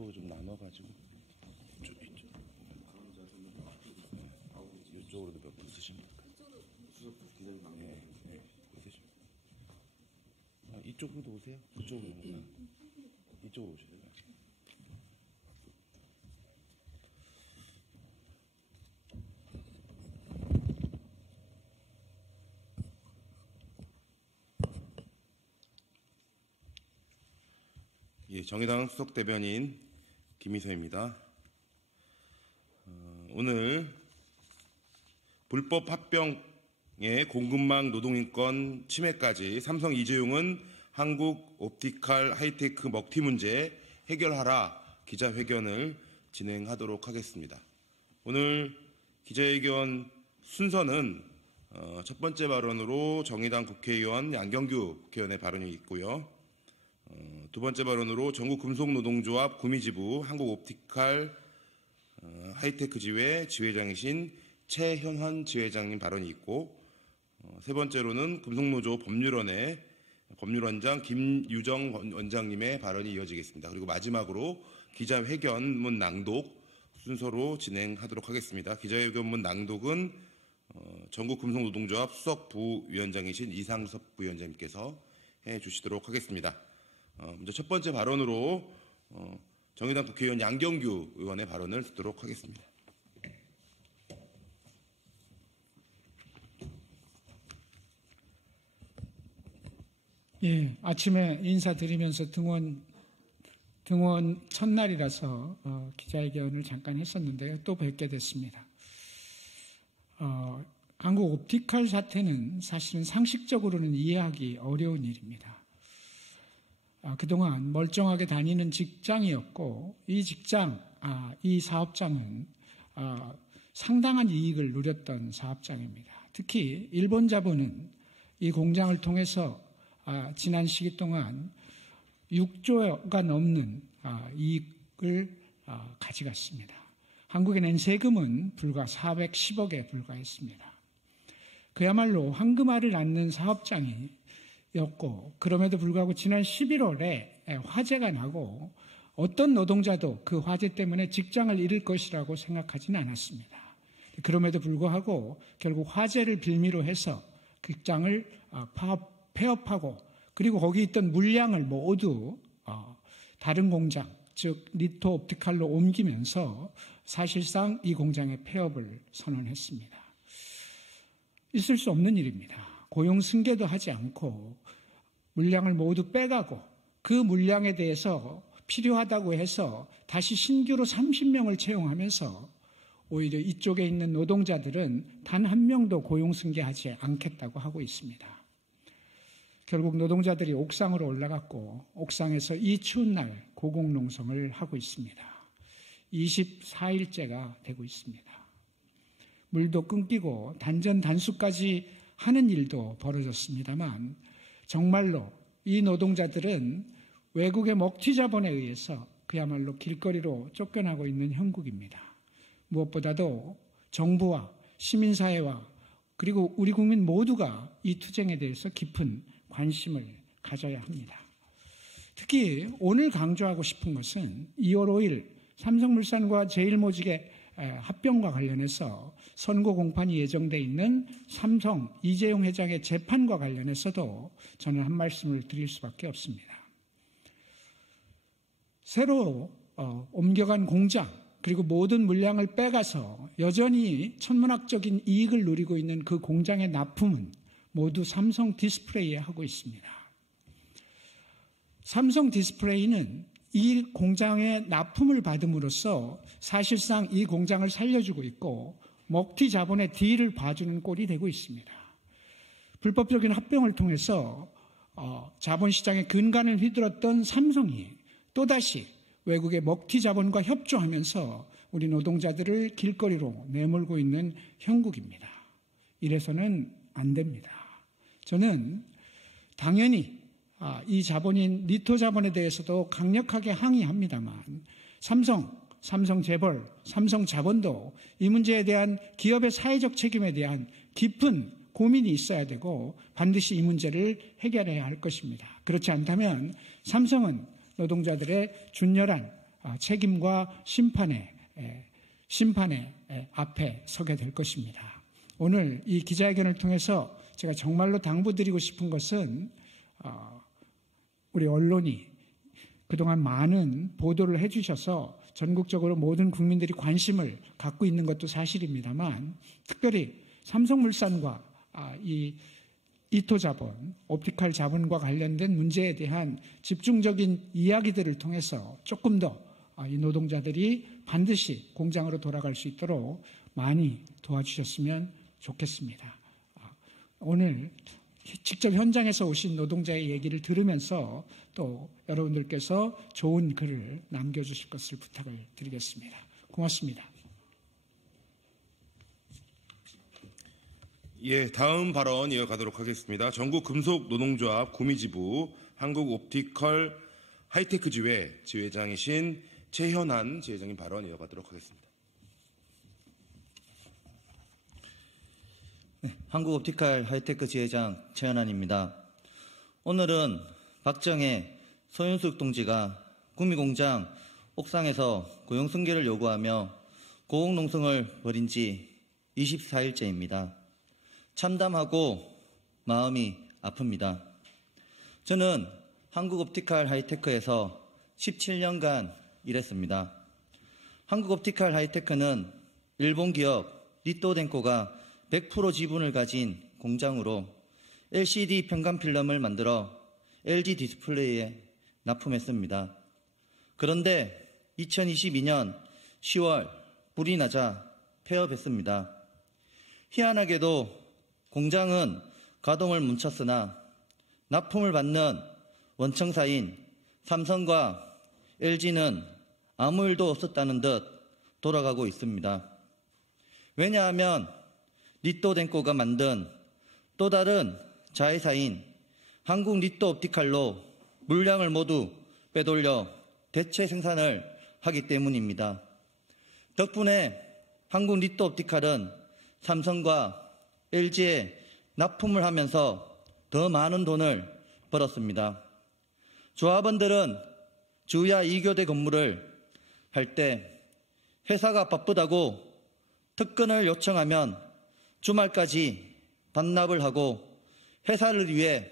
이쪽으로 좀 나눠가지고 이쪽으로도 몇 분 있으십니까? 있으십니까? 이쪽으로도 오세요. 이쪽으로 이쪽으로 오셔요. 예, 정의당 수석 대변인 김희서입니다. 오늘 불법 합병의 공급망 노동인권 침해까지 삼성 이재용은 한국 옵티칼 하이테크 먹튀 문제 해결하라 기자회견을 진행하도록 하겠습니다. 오늘 기자회견 순서는 첫 번째 발언으로 정의당 국회의원 양경규 국회의원의 발언이 있고요. 두 번째 발언으로 전국금속노동조합 구미지부 한국옵티칼 하이테크 지회 지회장이신 최현환 지회장님 발언이 있고, 세 번째로는 금속노조 법률원장 김유정 원장님의 발언이 이어지겠습니다. 그리고 마지막으로 기자회견문 낭독 순서로 진행하도록 하겠습니다. 기자회견문 낭독은 전국금속노동조합 수석 부위원장이신 이상섭 부위원장님께서 해주시도록 하겠습니다. 먼저 첫 번째 발언으로 정의당 국회의원 양경규 의원의 발언을 듣도록 하겠습니다. 예, 아침에 인사드리면서 등원 첫날이라서 기자회견을 잠깐 했었는데요. 또 뵙게 됐습니다. 한국 옵티칼 사태는 사실은 상식적으로는 이해하기 어려운 일입니다. 그동안 멀쩡하게 다니는 직장이었고, 이 사업장은 상당한 이익을 누렸던 사업장입니다. 특히 일본 자본은 이 공장을 통해서 지난 시기 동안 6조가 넘는 이익을 가져갔습니다. 한국에 낸 세금은 불과 410억에 불과했습니다. 그야말로 황금알을 낳는 사업장이었고, 그럼에도 불구하고 지난 11월에 화재가 나고 어떤 노동자도 그 화재 때문에 직장을 잃을 것이라고 생각하지는 않았습니다. 그럼에도 불구하고 결국 화재를 빌미로 해서 직장을 폐업하고, 그리고 거기 있던 물량을 모두 다른 공장, 즉 리토 옵티칼로 옮기면서 사실상 이 공장의 폐업을 선언했습니다. 있을 수 없는 일입니다. 고용 승계도 하지 않고 물량을 모두 빼가고, 그 물량에 대해서 필요하다고 해서 다시 신규로 30명을 채용하면서 오히려 이쪽에 있는 노동자들은 단 한 명도 고용 승계하지 않겠다고 하고 있습니다. 결국 노동자들이 옥상으로 올라갔고, 옥상에서 이 추운 날 고공농성을 하고 있습니다. 24일째가 되고 있습니다. 물도 끊기고 단전 단수까지 하는 일도 벌어졌습니다만, 정말로 이 노동자들은 외국의 먹튀 자본에 의해서 그야말로 길거리로 쫓겨나고 있는 형국입니다. 무엇보다도 정부와 시민사회와 그리고 우리 국민 모두가 이 투쟁에 대해서 깊은 관심을 가져야 합니다. 특히 오늘 강조하고 싶은 것은 2월 5일 삼성물산과 제일모직의 합병과 관련해서 선고 공판이 예정되어 있는 삼성 이재용 회장의 재판과 관련해서도 저는 한 말씀을 드릴 수밖에 없습니다. 새로 옮겨간 공장, 그리고 모든 물량을 빼가서 여전히 천문학적인 이익을 누리고 있는 그 공장의 납품은 모두 삼성 디스플레이에 하고 있습니다. 삼성 디스플레이는 이 공장의 납품을 받음으로써 사실상 이 공장을 살려주고 있고, 먹튀 자본의 딜을 봐주는 꼴이 되고 있습니다. 불법적인 합병을 통해서 자본시장의 근간을 휘둘렀던 삼성이 또다시 외국의 먹튀 자본과 협조하면서 우리 노동자들을 길거리로 내몰고 있는 형국입니다. 이래서는 안 됩니다. 저는 당연히 이 자본인 리토 자본에 대해서도 강력하게 항의합니다만, 삼성 재벌, 삼성 자본도 이 문제에 대한 기업의 사회적 책임에 대한 깊은 고민이 있어야 되고, 반드시 이 문제를 해결해야 할 것입니다. 그렇지 않다면 삼성은 노동자들의 준열한 책임과 심판의 앞에 서게 될 것입니다. 오늘 이 기자회견을 통해서 제가 정말로 당부드리고 싶은 것은 우리 언론이 그동안 많은 보도를 해주셔서 전국적으로 모든 국민들이 관심을 갖고 있는 것도 사실입니다만, 특별히 삼성물산과 이 이토자본, 옵티컬 자본과 관련된 문제에 대한 집중적인 이야기들을 통해서 조금 더 이 노동자들이 반드시 공장으로 돌아갈 수 있도록 많이 도와주셨으면 좋겠습니다. 오늘 직접 현장에서 오신 노동자의 얘기를 들으면서 또 여러분들께서 좋은 글을 남겨주실 것을 부탁을 드리겠습니다. 고맙습니다. 예, 다음 발언 이어가도록 하겠습니다. 전국금속노동조합 구미지부 한국옵티컬 하이테크지회 지회장이신 최현한 지회장님 발언 이어가도록 하겠습니다. 네, 한국옵티컬 하이테크 지회장 최현한입니다. 오늘은 박정혜, 서윤숙 동지가 구미공장 옥상에서 고용승계를 요구하며 고공농성을 벌인 지 24일째입니다. 참담하고 마음이 아픕니다. 저는 한국옵티컬 하이테크에서 17년간 일했습니다. 한국옵티컬 하이테크는 일본 기업 니토덴코가 100% 지분을 가진 공장으로 LCD 편감 필름을 만들어 LG 디스플레이에 납품했습니다. 그런데 2022년 10월 불이 나자 폐업했습니다. 희한하게도 공장은 가동을 멈췄으나 납품을 받는 원청사인 삼성과 LG는 아무 일도 없었다는 듯 돌아가고 있습니다. 왜냐하면 니토덴코가 만든 또 다른 자회사인 한국 니토옵티칼로 물량을 모두 빼돌려 대체 생산을 하기 때문입니다. 덕분에 한국 니토옵티칼은 삼성과 LG에 납품을 하면서 더 많은 돈을 벌었습니다. 조합원들은 주야 2교대 근무를 할 때 회사가 바쁘다고 특근을 요청하면 주말까지 반납을 하고 회사를 위해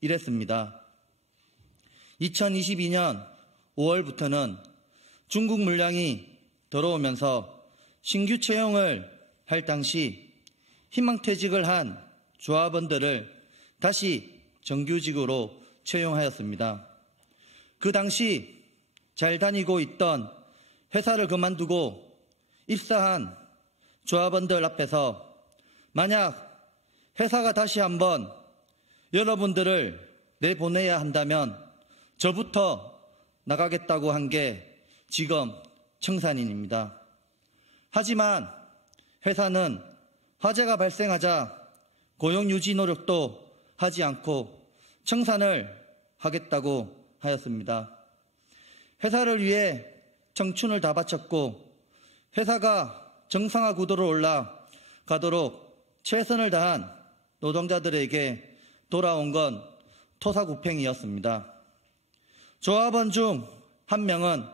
일했습니다. 2022년 5월부터는 중국 물량이 들어오면서 신규 채용을 할 당시 희망퇴직을 한 조합원들을 다시 정규직으로 채용하였습니다. 그 당시 잘 다니고 있던 회사를 그만두고 입사한 조합원들 앞에서 만약 회사가 다시 한번 여러분들을 내보내야 한다면 저부터 나가겠다고 한 게 지금 청산인입니다. 하지만 회사는 화재가 발생하자 고용유지 노력도 하지 않고 청산을 하겠다고 하였습니다. 회사를 위해 청춘을 다 바쳤고 회사가 정상화 구도로 올라가도록 최선을 다한 노동자들에게 돌아온 건 토사구팽이었습니다. 조합원 중 한 명은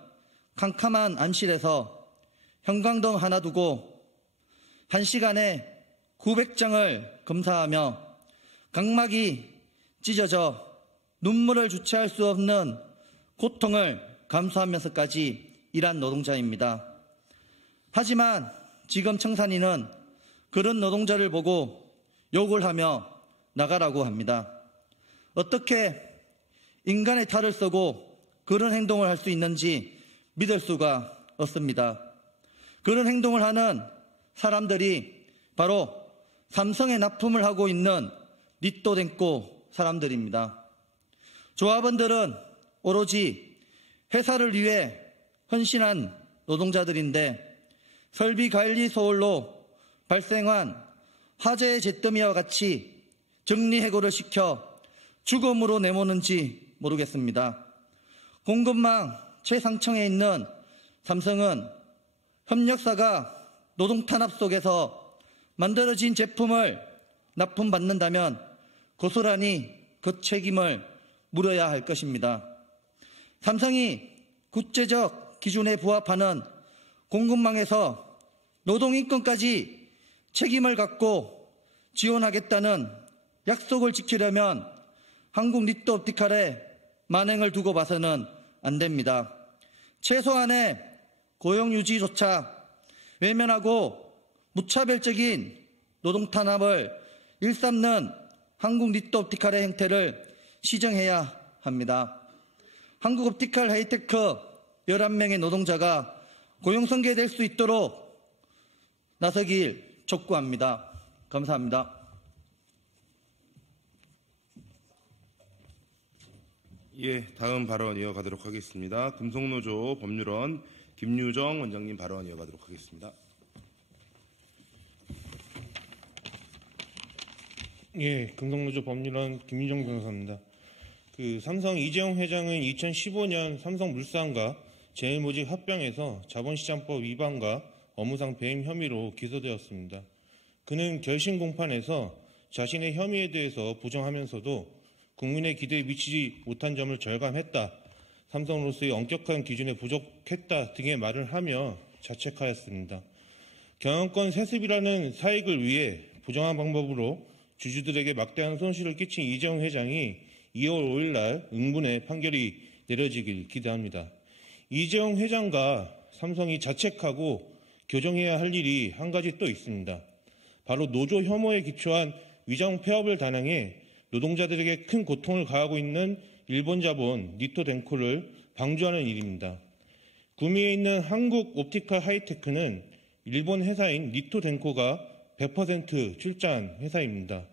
캄캄한 안실에서 형광등 하나 두고 1시간에 900장을 검사하며 각막이 찢어져 눈물을 주체할 수 없는 고통을 감수하면서까지 일한 노동자입니다. 하지만 지금 청산인은 그런 노동자를 보고 욕을 하며 나가라고 합니다. 어떻게 인간의 탈을 쓰고 그런 행동을 할 수 있는지 믿을 수가 없습니다. 그런 행동을 하는 사람들이 바로 삼성에 납품을 하고 있는 니토덴코 사람들입니다. 조합원들은 오로지 회사를 위해 헌신한 노동자들인데 설비관리 소홀로 발생한 화재의 잿더미와 같이 정리해고를 시켜 죽음으로 내모는지 모르겠습니다. 공급망 최상층에 있는 삼성은 협력사가 노동탄압 속에서 만들어진 제품을 납품받는다면 고스란히 그 책임을 물어야 할 것입니다. 삼성이 국제적 기준에 부합하는 공급망에서 노동인권까지 책임을 갖고 지원하겠다는 약속을 지키려면 한국 니트옵티칼의 만행을 두고 봐서는 안 됩니다. 최소한의 고용 유지조차 외면하고 무차별적인 노동 탄압을 일삼는 한국 니트옵티칼의 행태를 시정해야 합니다. 한국옵티칼 하이테크 11명의 노동자가 고용 승계될 수 있도록 나서길 촉구합니다. 감사합니다. 예, 다음 발언 이어가도록 하겠습니다. 금속노조 법률원 김유정 원장님 발언 이어가도록 하겠습니다. 예, 금속노조 법률원 김유정 변호사입니다. 삼성 이재용 회장은 2015년 삼성물산과 제일모직 합병에서 자본시장법 위반과 업무상 배임 혐의로 기소되었습니다. 그는 결심 공판에서 자신의 혐의에 대해서 부정하면서도 국민의 기대에 미치지 못한 점을 절감했다, 삼성으로서의 엄격한 기준에 부족했다 등의 말을 하며 자책하였습니다. 경영권 세습이라는 사익을 위해 부정한 방법으로 주주들에게 막대한 손실을 끼친 이재용 회장이 2월 5일 날 응분의 판결이 내려지길 기대합니다. 이재용 회장과 삼성이 자책하고 교정해야 할 일이 한 가지 또 있습니다. 바로 노조 혐오에 기초한 위장 폐업을 단행해 노동자들에게 큰 고통을 가하고 있는 일본 자본 니토덴코를 방조하는 일입니다. 구미에 있는 한국 옵티칼 하이테크는 일본 회사인 니토덴코가 100% 출자한 회사입니다.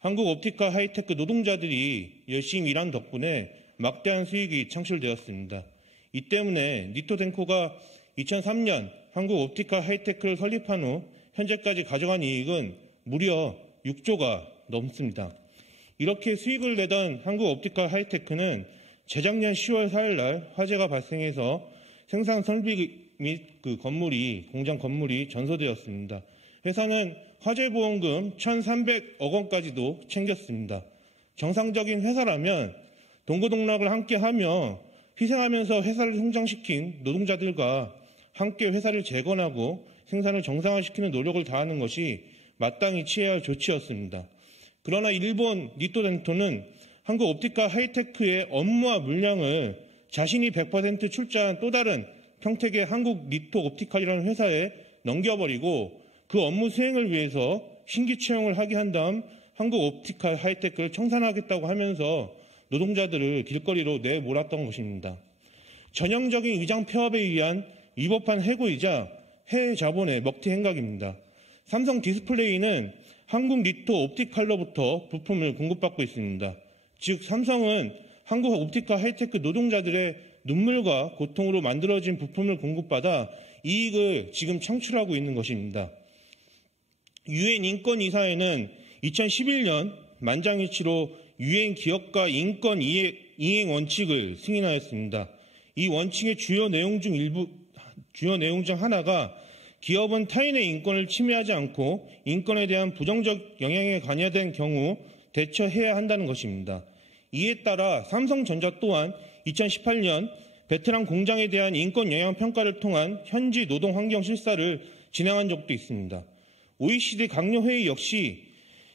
한국 옵티칼 하이테크 노동자들이 열심히 일한 덕분에 막대한 수익이 창출되었습니다. 이 때문에 니토덴코가 2003년 한국 옵티칼 하이테크를 설립한 후 현재까지 가져간 이익은 무려 6조가 넘습니다. 이렇게 수익을 내던 한국 옵티칼 하이테크는 재작년 10월 4일 날 화재가 발생해서 생산 설비 및 공장 건물이 전소되었습니다. 회사는 화재보험금 1,300억 원까지도 챙겼습니다. 정상적인 회사라면 동고동락을 함께하며 희생하면서 회사를 성장시킨 노동자들과 함께 회사를 재건하고 생산을 정상화시키는 노력을 다하는 것이 마땅히 취해야 할 조치였습니다. 그러나 일본 니토덴토는 한국 옵티칼 하이테크의 업무와 물량을 자신이 100% 출자한 또 다른 평택의 한국 니토 옵티칼이라는 회사에 넘겨버리고 그 업무 수행을 위해서 신규 채용을 하게 한 다음 한국 옵티칼 하이테크를 청산하겠다고 하면서 노동자들을 길거리로 내몰았던 것입니다. 전형적인 위장 폐업에 의한 위법한 해고이자 해외 자본의 먹튀 행각입니다. 삼성 디스플레이는 한국 니토 옵티칼로부터 부품을 공급받고 있습니다. 즉 삼성은 한국 옵티칼 하이테크 노동자들의 눈물과 고통으로 만들어진 부품을 공급받아 이익을 지금 창출하고 있는 것입니다. 유엔 인권이사회는 2011년 만장일치로 유엔 기업가 인권 이행 원칙을 승인하였습니다. 이 원칙의 주요 내용 중 하나가 기업은 타인의 인권을 침해하지 않고 인권에 대한 부정적 영향에 관여된 경우 대처해야 한다는 것입니다. 이에 따라 삼성전자 또한 2018년 베트남 공장에 대한 인권 영향 평가를 통한 현지 노동 환경 실사를 진행한 적도 있습니다. OECD 강요회의 역시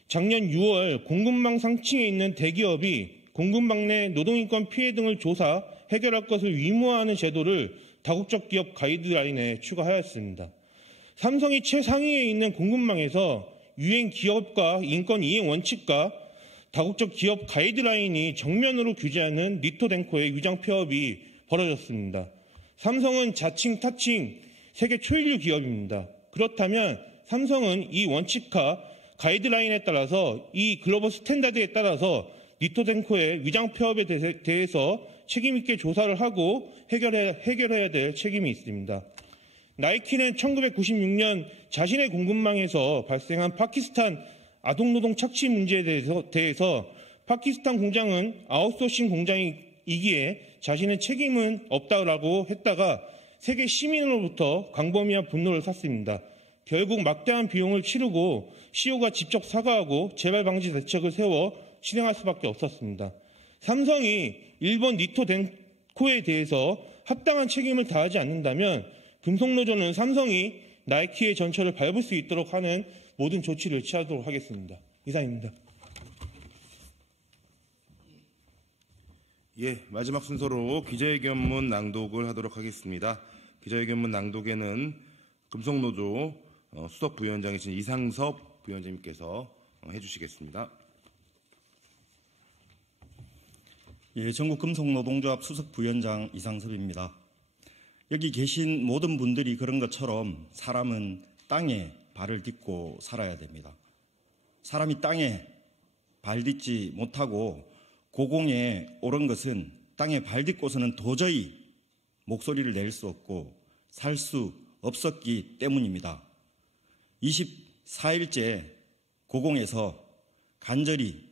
작년 6월 공급망 상층에 있는 대기업이 공급망 내 노동인권 피해 등을 조사, 해결할 것을 의무화하는 제도를 다국적 기업 가이드라인에 추가하였습니다. 삼성이 최상위에 있는 공급망에서 유엔 기업가 인권 이행 원칙과 다국적 기업 가이드라인이 정면으로 규제하는 니토덴코의 위장 폐업이 벌어졌습니다. 삼성은 자칭 타칭 세계 초일류 기업입니다. 그렇다면 삼성은 이 원칙과 가이드라인에 따라서 이 글로벌 스탠다드에 따라서 니토덴코의 위장 폐업에 대해서 책임 있게 조사를 하고 해결해야 될 책임이 있습니다. 나이키는 1996년 자신의 공급망에서 발생한 파키스탄 아동노동 착취 문제에 대해서 파키스탄 공장은 아웃소싱 공장이기에 자신의 책임은 없다고 했다가 세계 시민으로부터 광범위한 분노를 샀습니다. 결국 막대한 비용을 치르고 CEO가 직접 사과하고 재발 방지 대책을 세워 실행할 수밖에 없었습니다. 삼성이 일본 니토덴코에 대해서 합당한 책임을 다하지 않는다면 금속노조는 삼성이 나이키의 전철을 밟을 수 있도록 하는 모든 조치를 취하도록 하겠습니다. 이상입니다. 예, 마지막 순서로 기자회견문 낭독을 하도록 하겠습니다. 기자회견문 낭독에는 금속노조 수석 부위원장이신 이상섭 부위원장님께서 해주시겠습니다. 예, 전국 금속노동조합 수석 부위원장 이상섭입니다. 여기 계신 모든 분들이 그런 것처럼 사람은 땅에 발을 딛고 살아야 됩니다. 사람이 땅에 발 딛지 못하고 고공에 오른 것은 땅에 발 딛고서는 도저히 목소리를 낼 수 없고 살 수 없었기 때문입니다. 24일째 고공에서 간절히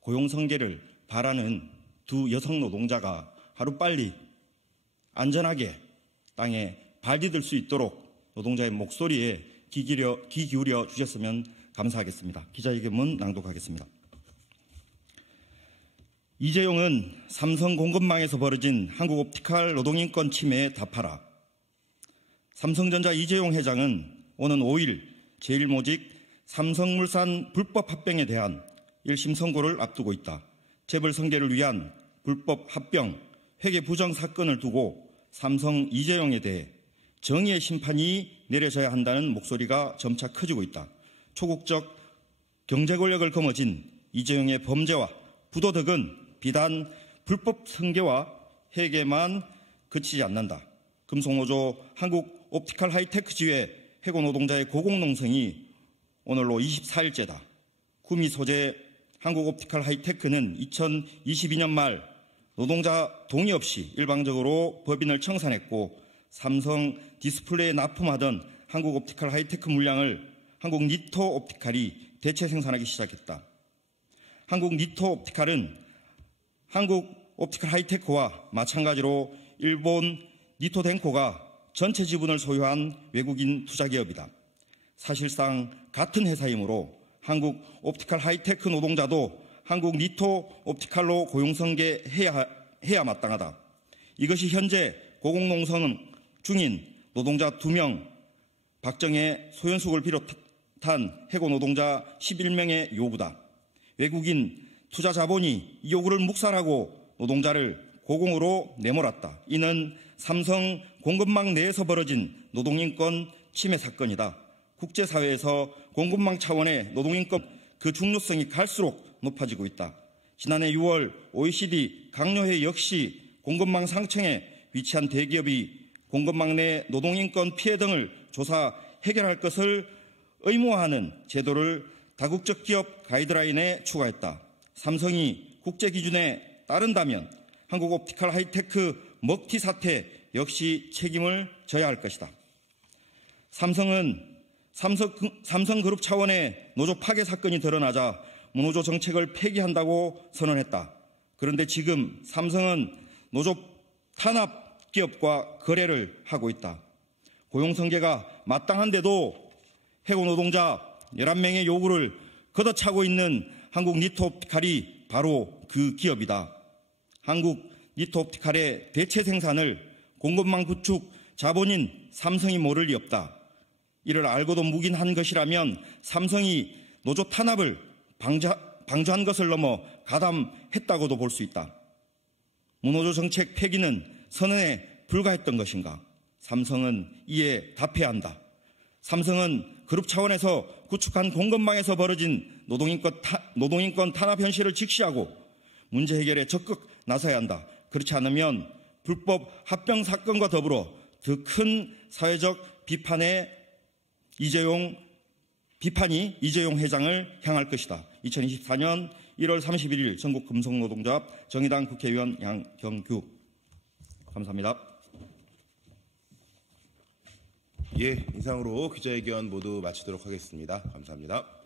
고용성계를 바라는 두 여성 노동자가 하루빨리 안전하게 땅에 발 디딜 수 있도록 노동자의 목소리에 귀 기울여 주셨으면 감사하겠습니다. 기자회견문 낭독하겠습니다. 이재용은 삼성 공급망에서 벌어진 한국옵티칼 노동인권 침해에 답하라. 삼성전자 이재용 회장은 오는 5일 제1모직 삼성물산 불법 합병에 대한 1심 선고를 앞두고 있다. 재벌성계를 위한 불법 합병, 회계 부정 사건을 두고 삼성 이재용에 대해 정의의 심판이 내려져야 한다는 목소리가 점차 커지고 있다. 초국적 경제 권력을 거머쥔 이재용의 범죄와 부도덕은 비단 불법 승계와 회계만 그치지 않는다. 금속노조 한국옵티칼 하이테크 지회 해고 노동자의 고공농성이 오늘로 24일째다. 구미 소재 한국옵티칼 하이테크는 2022년 말 노동자 동의 없이 일방적으로 법인을 청산했고 삼성 디스플레이에 납품하던 한국옵티칼 하이테크 물량을 한국 니토옵티칼이 대체 생산하기 시작했다. 한국 니토옵티칼은 한국옵티칼 하이테크와 마찬가지로 일본 니토덴코가 전체 지분을 소유한 외국인 투자기업이다. 사실상 같은 회사이므로 한국 옵티칼 하이테크 노동자도 한국 니토 옵티칼로 고용성계해야 마땅하다. 이것이 현재 고공농성 중인 노동자 2명, 박정혜, 소현숙을 비롯한 해고 노동자 11명의 요구다. 외국인 투자 자본이 이 요구를 묵살하고 노동자를 고공으로 내몰았다. 이는 삼성 공급망 내에서 벌어진 노동인권 침해 사건이다. 국제사회에서 공급망 차원의 노동인권 그 중요성이 갈수록 높아지고 있다. 지난해 6월 OECD 강요회 역시 공급망 상층에 위치한 대기업이 공급망 내 노동인권 피해 등을 조사 해결할 것을 의무화하는 제도를 다국적 기업 가이드라인에 추가했다. 삼성이 국제 기준에 따른다면 한국옵티칼 하이테크 먹튀 사태 역시 책임을 져야 할 것이다. 삼성은 삼성그룹 차원의 노조 파괴 사건이 드러나자 무노조 정책을 폐기한다고 선언했다. 그런데 지금 삼성은 노조 탄압 기업과 거래를 하고 있다. 고용성계가 마땅한데도 해고 노동자 11명의 요구를 걷어차고 있는 한국 니토옵티칼이 바로 그 기업이다. 한국 니토옵티칼의 대체 생산을 공급망 구축 자본인 삼성이 모를 리 없다. 이를 알고도 묵인한 것이라면 삼성이 노조 탄압을 방조한 것을 넘어 가담했다고도 볼 수 있다. 무노조 정책 폐기는 선언에 불과했던 것인가? 삼성은 이에 답해야 한다. 삼성은 그룹 차원에서 구축한 공급망에서 벌어진 노동인권 탄압 현실을 직시하고 문제 해결에 적극 나서야 한다. 그렇지 않으면 불법 합병 사건과 더불어 더 큰 사회적 비판이 이재용 회장을 향할 것이다. 2024년 1월 31일 전국 금속노동조합 정의당 국회의원 양경규. 감사합니다. 예, 이상으로 기자회견 모두 마치도록 하겠습니다. 감사합니다.